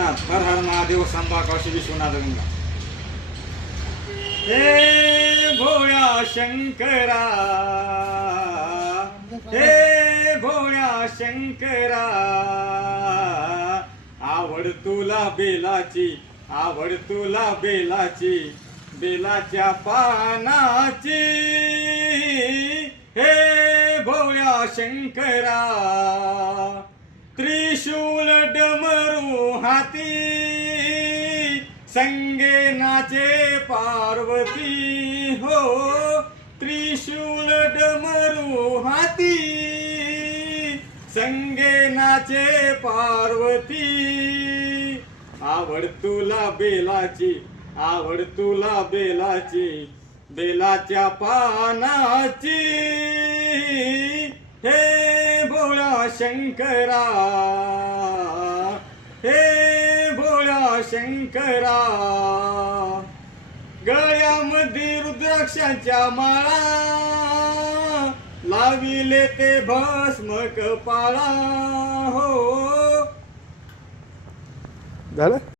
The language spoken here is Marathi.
हर हर महादेव संभा काशी विश्वनाथ गंगा. हे भोळ्या शंकरा, हे भोळ्या शंकरा, आवड तुला बेलाची, आवड तुला बेलाची, बेलाच्या पानाची. हे भोळ्या शंकरा, त्रिशूल डमरू हाती, संगे नाचे पार्वती. हो त्रिशूल डमरू हाती, संगे नाचे पार्वती. आवड तुला बेलाची, आवड तुला बेलाची, बेलाच्या पानाची. हे भोळा शंकरा, हे भोळा शंकरा, गळ्यामध्ये रुद्राक्षाच्या माळा, लाविले ते भस्म कपाळा. हो झालं.